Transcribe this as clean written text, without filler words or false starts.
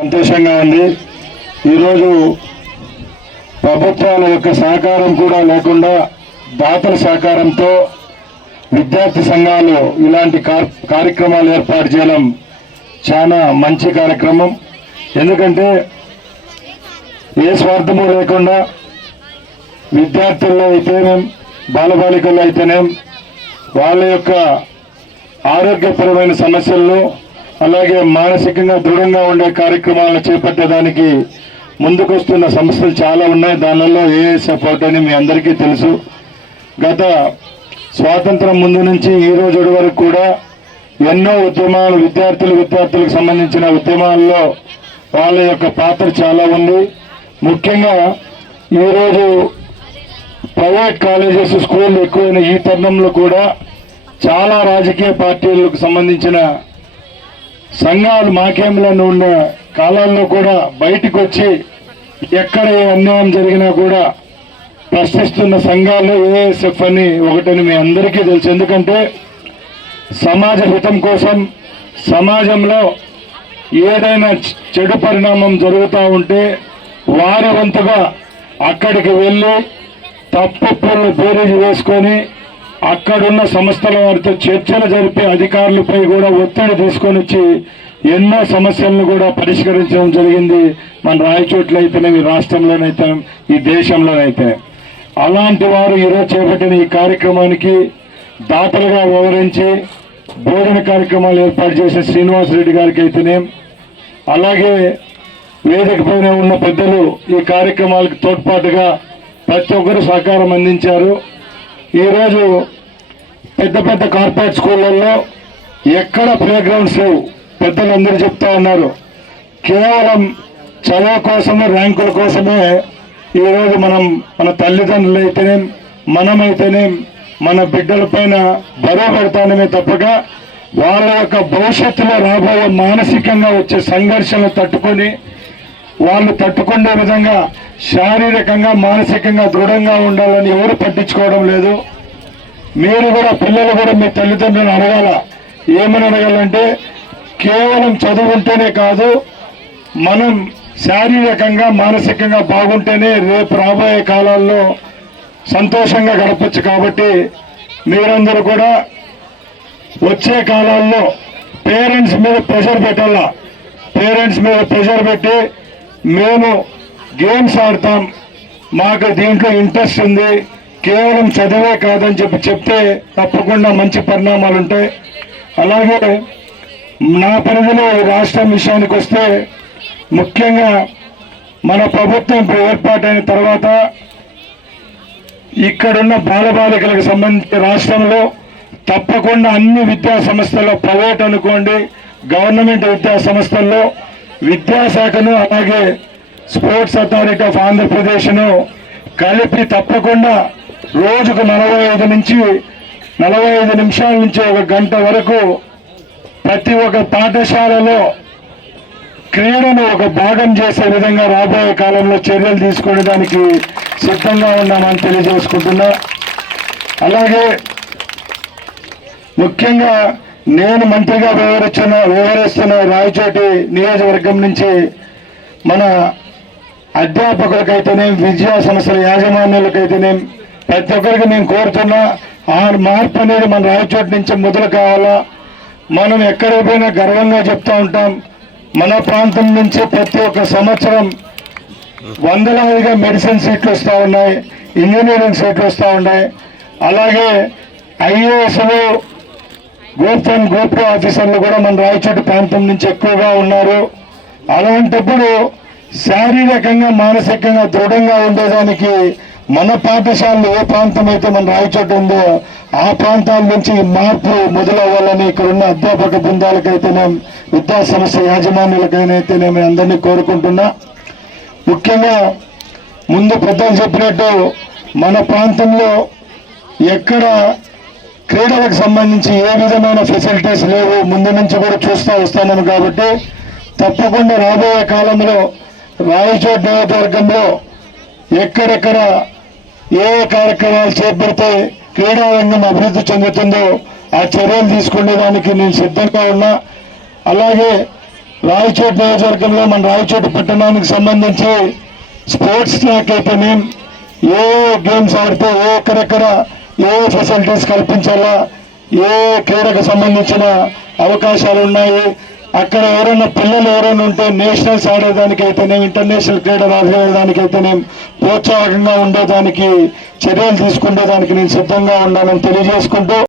సంతోషంగా ఉంది. ఈరోజు ప్రభుత్వాల యొక్క సహకారం కూడా లేకుండా దాతల సహకారంతో విద్యార్థి సంఘాలు ఇలాంటి కార్యక్రమాలు ఏర్పాటు చేయడం చాలా మంచి కార్యక్రమం. ఎందుకంటే ఏ స్వార్థము లేకుండా విద్యార్థుల్లో అయితేనేం బాలబాలికల్లో అయితేనేం వాళ్ళ యొక్క ఆరోగ్యపరమైన సమస్యలను అలాగే మానసికంగా దృఢంగా ఉండే కార్యక్రమాలను చేపట్టడానికి ముందుకొస్తున్న సంస్థలు చాలా ఉన్నాయి. దానిలో ఏఎస్ఎఫ్ అని మీ అందరికీ తెలుసు. గత స్వాతంత్రం ముందు నుంచి ఈ రోజు వరకు కూడా ఎన్నో ఉద్యమాలు విద్యార్థులకు సంబంధించిన ఉద్యమాల్లో వాళ్ళ యొక్క పాత్ర చాలా ఉంది. ముఖ్యంగా ఈరోజు ప్రైవేట్ కాలేజెస్ స్కూళ్ళు ఎక్కువైన ఈ తరుణంలో కూడా చాలా రాజకీయ పార్టీలకు సంబంధించిన సంఘాలు మాకేంలను ఉన్న కాలాల్లో కూడా బయటకు వచ్చి ఎక్కడ ఏ అన్యాయం జరిగినా కూడా ప్రశ్నిస్తున్న సంఘాలు ఏఎస్ఎఫ్ అని ఒకటని మీ అందరికీ తెలుసు. ఎందుకంటే సమాజ హితం కోసం సమాజంలో ఏదైనా చెడు పరిణామం జరుగుతూ ఉంటే వారి వంతుగా అక్కడికి వెళ్ళి తప్పులను బేరీజు వేసుకొని అక్కడున్న సంస్థల వారితో చర్చలు జరిపి అధికారులపై కూడా ఒత్తిడి తీసుకొని వచ్చి ఎన్నో సమస్యలను కూడా పరిష్కరించడం జరిగింది. మన రాయచోట్ల అయితేనే ఈ రాష్ట్రంలోనైతే ఈ దేశంలోనైతే అలాంటి వారు ఈరోజు చేపట్టిన ఈ కార్యక్రమానికి దాతలుగా వివరించి బోధన కార్యక్రమాలు ఏర్పాటు చేసిన శ్రీనివాసరెడ్డి గారికి అయితేనే అలాగే వేదిక పైన ఉన్న పెద్దలు ఈ కార్యక్రమాలకు తోడ్పాటుగా ప్రతి ఒక్కరు సహకారం అందించారు. ఈరోజు పెద్ద పెద్ద కార్పొరేట్ స్కూళ్ళల్లో ఎక్కడ ప్లే గ్రౌండ్స్ లేవు. పెద్దలందరూ చెప్తా ఉన్నారు. కేవలం చదువు కోసమే ర్యాంకుల కోసమే ఈరోజు మన తల్లిదండ్రులు అయితేనే మనమైతేనే మన బిడ్డల పైన బరువు పెడతానమే తప్పగా వాళ్ళ యొక్క భవిష్యత్తులో రాబోయే మానసికంగా వచ్చే సంఘర్షణలు తట్టుకొని వాళ్ళు తట్టుకునే విధంగా శారీరకంగా మానసికంగా దృఢంగా ఉండాలని ఎవరు పట్టించుకోవడం లేదు. మీరు కూడా పిల్లలు కూడా మీ తల్లిదండ్రులను అడగాల. ఏమని అడగాలంటే కేవలం చదువు ఉంటేనే కాదు, మనం శారీరకంగా మానసికంగా బాగుంటేనే రేపు రాబోయే కాలాల్లో సంతోషంగా గడపచ్చు. కాబట్టి మీరందరూ కూడా వచ్చే కాలాల్లో పేరెంట్స్ మీద ప్రెషర్ పెట్టాలా. పేరెంట్స్ మీద ప్రెషర్ పెట్టి మేము గేమ్స్ ఆడతాం, మాకు దీంట్లో ఇంట్రెస్ట్ ఉంది, కేవలం చదివే కాదని చెప్తే తప్పకుండా మంచి పరిణామాలు ఉంటాయి. అలాగే నా పరిధిలో రాష్ట్రం విషయానికి వస్తే ముఖ్యంగా మన ప్రభుత్వం ఏర్పాటైన తర్వాత ఇక్కడున్న బాలబాలికలకు సంబంధించి రాష్ట్రంలో తప్పకుండా అన్ని విద్యా సంస్థల్లో ప్రైవేట్ అనుకోండి గవర్నమెంట్ విద్యా సంస్థల్లో విద్యాశాఖను అలాగే స్పోర్ట్స్ అథారిటీ ఆఫ్ ఆంధ్రప్రదేశ్ను కలిపి తప్పకుండా రోజుకు 45 నిమిషాల నుంచి 1 గంట వరకు ప్రతి ఒక్క పాఠశాలలో క్రీడను ఒక భాగం చేసే విధంగా రాబోయే కాలంలో చర్యలు తీసుకోవడానికి సిద్ధంగా ఉన్నామని తెలియజేసుకుంటున్నా. అలాగే ముఖ్యంగా నేను మంత్రిగా వ్యవహరిస్తున్న రాయచోటి నియోజకవర్గం నుంచి మన అధ్యాపకులకైతేనే విద్యా సంస్థల యాజమాన్యులకైతేనే ప్రతి ఒక్కరికి నేను కోరుతున్నా, ఆ మార్పు అనేది మన రాయచోటి నుంచి మొదలు కావాలా. మనం ఎక్కడికి పోయినా గర్వంగా చెప్తూ ఉంటాం, మన ప్రాంతం నుంచి ప్రతి ఒక్క సంవత్సరం వందలాదిగా మెడిసిన్ సీట్లు వస్తూ ఉన్నాయి, ఇంజనీరింగ్ సీట్లు వస్తూ ఉన్నాయి. అలాగే ఐఏఎస్లు గ్రూప్ 1 గ్రూప్ 2 ఆఫీసర్లు కూడా మన రాయచోటి ప్రాంతం నుంచి ఎక్కువగా ఉన్నారు. అలాంటప్పుడు శారీరకంగా మానసికంగా దృఢంగా ఉండేదానికి మన పాఠశాలలో ఏ ప్రాంతం అయితే మన రాయచోటు ఉందో ఆ ప్రాంతాల నుంచి మార్పు మొదలవ్వాలని ఇక్కడున్న అధ్యాపక బృందాలకైతేనే విద్యా సంస్థ యాజమాన్యులకైతేనే మేము అందరినీ కోరుకుంటున్నా. ముఖ్యంగా ముందు పెద్దలు చెప్పినట్టు మన ప్రాంతంలో ఎక్కడ క్రీడలకు సంబంధించి ఏ విధమైన ఫెసిలిటీస్ లేవు, ముందు నుంచి కూడా చూస్తూ వస్తున్నాము. కాబట్టి తప్పకుండా రాబోయే కాలంలో రాయచోటి నియోజకవర్గంలో ఎక్కడెక్కడ ఏ కార్యక్రమాలు చేపడితే క్రీడా రంగం అభివృద్ధి చెందుతుందో ఆ చర్యలు తీసుకునేదానికి నేను సిద్ధంగా ఉన్నా. అలాగే రాయచోటి నియోజకవర్గంలో మన రాయచోటి పట్టణానికి సంబంధించి స్పోర్ట్స్ ట్రాక్ అయితేనే ఏ గేమ్స్ ఆడితే ఎక్కడెక్కడ ఏ ఫెసిలిటీస్ కల్పించాలా, ఏ క్రీడకు సంబంధించిన అవకాశాలు ఉన్నాయి, అక్కడ ఎవరైనా పిల్లలు ఎవరైనా ఉంటే నేషనల్స్ ఆడేదానికైతేనేమి, ఇంటర్నేషనల్ క్రీడలు ఆడేదానికైతేనేమి ప్రోత్సాహకంగా ఉండేదానికి చర్యలు తీసుకునేదానికి నేను సిద్ధంగా ఉన్నానని తెలియజేసుకుంటూ